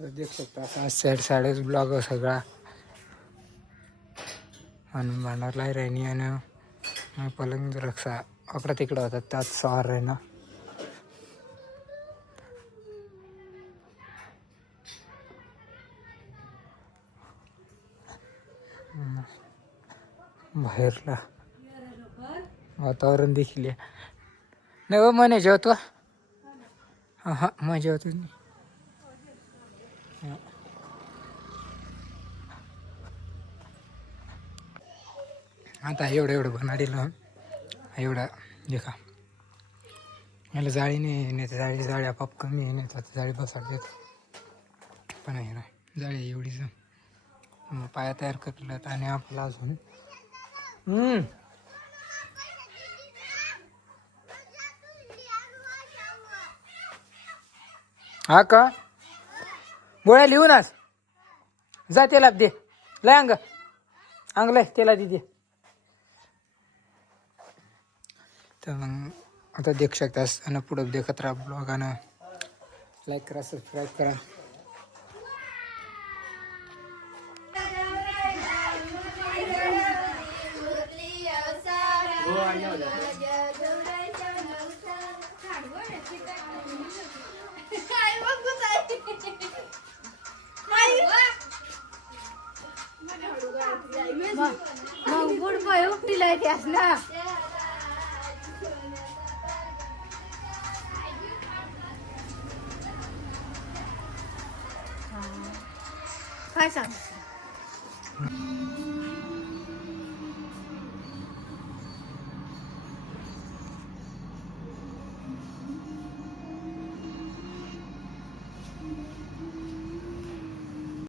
देख शकता असा साईड ब्लॉग सगळा आणि भांडारला राहिनी आणि पलंग रक्षा अकडा तिकडं होता त्यात सवार राहिना बाहेरला वातावरण देखील नाही हो म्हणे जेवतो हां हां मग जेवतो आता एवढं बनाडीला एवढा देखा याला जाळी नाही जाळी आपाप कमी आहे नाही तर जाळी बसाड देत पण आहे ना जाळी एवढीच पाया तयार करतात आणि आपला अजून हा का गोळ्या लिहूनच जा त्याला दे लय अंग लय त्याला दे तर मग आता देख शकता आणि पुढं देखत राहा ब्लॉगानं लाईक करा सबस्क्राईब करा गुड बॉय उपटीला त्यास ना काय सांग